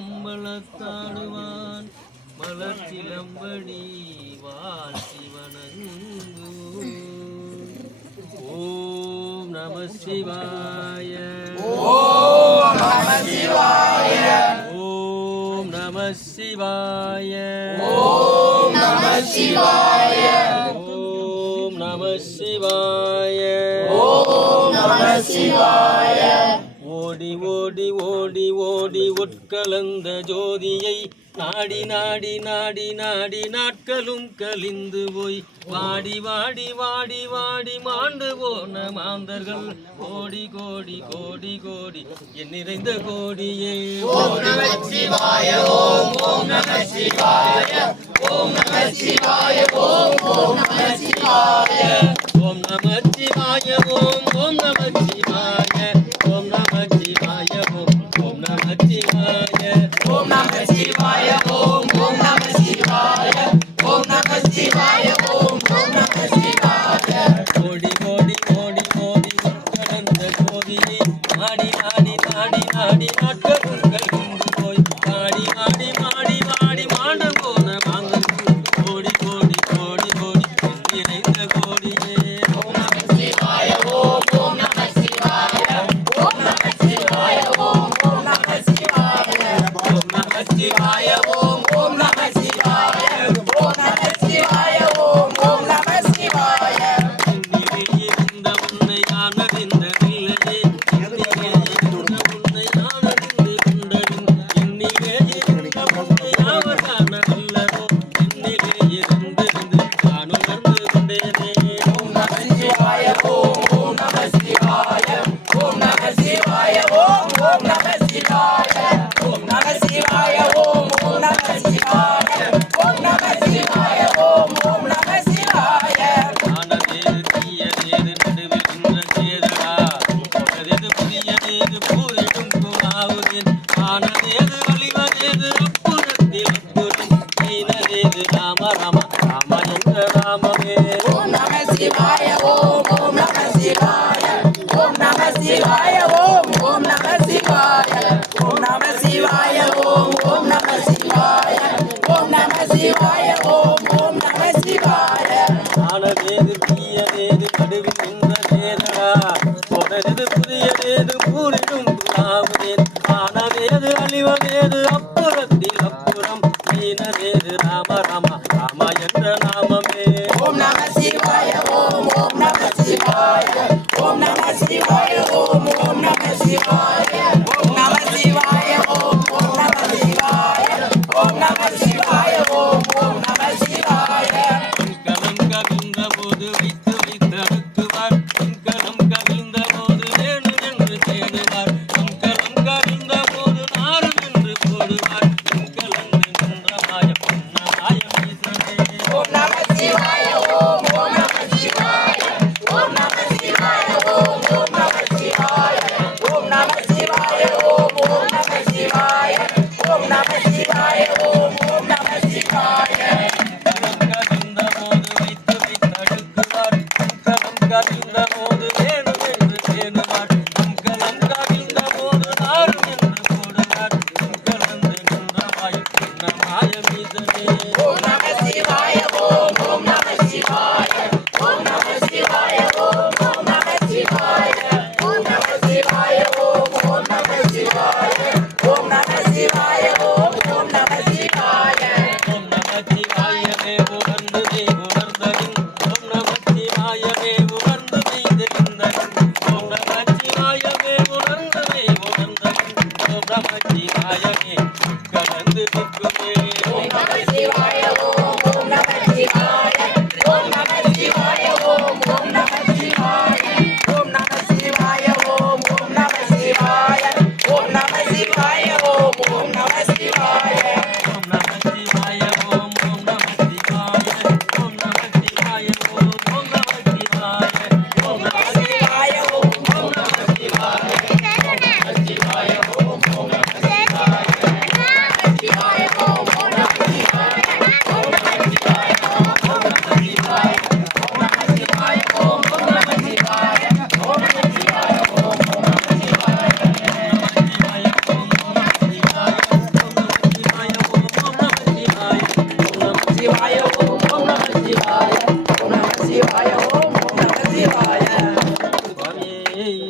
அம்பலத்தாடுவான் மலர்ச்சிலம்படி வாழ்த்தி வணங்கு. ஓம் நம சிவாய. ஓம் நம சிவாய. ஓம் நம சிவாய. ஓம் நம சிவாய. ஓம் நம சிவாய. ஓம் நம சிவாய. ஓடி ஓடி ஓடி ஓடி உட்கலந்த ஜோதியை நாடி நாடி நாடி நாடி நாட்களும் கலிந்து போய் வாடி வாடி வாடி வாடி மாண்டு போன மாந்தர்கள் கோடி கோடி கோடி கோடி என் நிறைந்த கோடியே. ஓம் நம சிவாய. ஓம் ஓம் நம சிவாய. ஓம் நம சிவாய. ஓம் ஓம் நம சிவாய. ஓம் நம சிவாய. ஓம் ஓம் நம சிவாய. ஓம் நம சிவாய. ஓம் ஓம் நம சிவாய. ஓம் நம சிவாய. ஓம் ஓம் நம சிவாய. ஓம் நம சிவாய. ஓம் ஓம் நம சிவாய. ஓடி ஓடி ஓடி ஓடி கலந்த கோதியை நாடி நாடி நாடி நாடி நாட்களும் கழிந்து போய் பாடி மாடி மாடி மாடி மாண்டு போன மாந்தர்கள் கோடி கோடி கோடி கோடி நிறைந்த கோடியே. ஓம் நம சிவாய. ஓம் ஓம் நம சிவாய. ஓம் நம சிவாய. ஓம் ஓம் நம சிவாய. ஓம் நம சிவாய. ஓம் ஓம் நம சிவாய. ஓம் நம சிவாய. ஓம் ஓம் நம சிவாய. இன்னிலே இருந்த உன்னை யானறிந்ததில்லையே. இன்னிலே இருந்த உன்னை யானறிந்து கொண்டபின் இன்னிலே இருந்த உன்னை யாவர் காணவல்லரோ. இன்னிலே இருந்திருந்து நான் உணர்ந்து கொண்டேனே. ஓம் நம சிவாய. ஓம் ஓம் நம சிவாய. ஓம் நம சிவாய. ஓம் ஓம் நம சிவாய. ஓம் நம சிவாய. ஓம் ஓம் நம சிவாய. ஓம் நம சிவாய. ஓம் ஓம் நம சிவாய. ஆனதேது தீயதேது நடுவில் நின்ற சேதடா. போனதேது புதியதேது பூரிடும் குணாவுதேன். ஆனதேது அழிவதேது அப்புறத்தில் அப்புறம் ஈனதேது ராம ராம ராம என்ற ராமமே. ஓம் நம சிவாய. ஓம் ஓம் நம சிவாய. ஓம் நம சிவாய. ஓம் ஓம் நம சிவாய. ஓம் நம சிவாய. ஓம் ஓம் நம சிவாய. ஓம் நம சிவாய. ஓம் ஓம் நம சிவாய. ஆனதேது தீயதேது நடுவில் நின்ற சேதடா. போனதேது புதியதேது பூரிடும் குணாவுதேன். ஆனதேது அழிவதேது அப்புறத்தில் அப்புறம் ஈனதேது ராம ராம ராம என்ற நாமமே. ஓம் நம சிவாய. ஓம் ஓம் நம சிவாய. ஓம் நம சிவாய. ஓம் ஓம் நம சிவாய. ஓம் நம சிவாய. ஓம் ஓம் நம சிவாய. ஓம் நம சிவாய. ஓம் ஓம் நம சிவாய. கலம் கவிழ்ந்த போது வைத்து வைத்து அடுக்குவார். கலம் கவிழ்ந்த போது வேணும் என்று தேடுவார். கலம் கவிழ்ந்த போது நாரும் என்று போடுவார். கலந்து நின்ற மாயம் என்ன மாயம் ஈசனே. ஓம் நம சிவாய. ஓம் ஓம் நம சிவாய. ஓம் நம சிவாய. ஓம் ஓம் நம சிவாய. ஓம் நம சிவாய. ஓம் ஓம் நம சிவாய. ஓம் நம சிவாய. ஓம் ஓம் நம சிவாய. கலம் கவிழ்ந்த போது வைத்து வைத்து அடுக்குவார். கலம் கவிழ்ந்த போது வேணும் என்று தேடுவார். கலம் கவிழ்ந்த போது நாரும் என்று போடுவார். கலந்து நின்ற மாயம் என்ன மாயம் ஈசனே. ஓம் நம சிவாய. ஓம் ஓம் நம சிவாய. ஓம் நம சிவாய. ஓம் ஓம் நம சிவாய. ஓம் நம சிவாய. ஓம் ஓம் நம சிவாய. ஓம் நம சிவாய. ஓம் ஓம் நம சிவாய. ஓம் நம சிவாயவே உணர்ந்து நீ உணர்ந்ததின். ஓம் நம சிவாயவே உணர்ந்து செய்திருந்ததின். ஓம் நம சிவாயவே உணர்ந்து நீ உணர்ந்ததின். ஓம் நம சிவாயவே கலந்து நிற்குமே. ஓம் நம சிவாய.